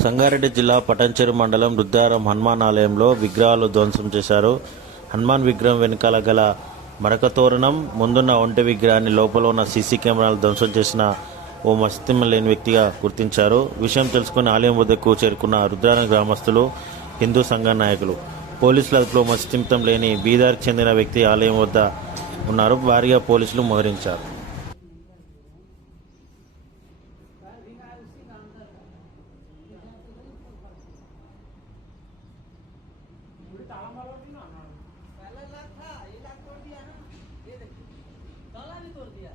సంగారెడ్డి జిల్లా పటంచెరు మండలం రుద్రారం హనుమాన్ ఆలయంలో విగ్రహాలు ధ్వంసం చేశారు. హనుమాన్ విగ్రహం వెనకాల గల మరక తోరణం ముందున్న ఒంటి విగ్రహాన్ని లోపల ఉన్న సీసీ కెమెరాలు ధ్వంసం చేసిన ఓ మస్తిమ లేని వ్యక్తిగా గుర్తించారు. విషయం తెలుసుకుని ఆలయం వద్దకు చేరుకున్న రుద్రారం గ్రామస్తులు హిందూ సంఘ నాయకులు. పోలీసుల అదుపులో మస్తిమితం లేని బీదార్కి చెందిన వ్యక్తి ఆలయం వద్ద ఉన్నారు. భారీగా పోలీసులు మోహరించారు. ताला भी तोड़ दिया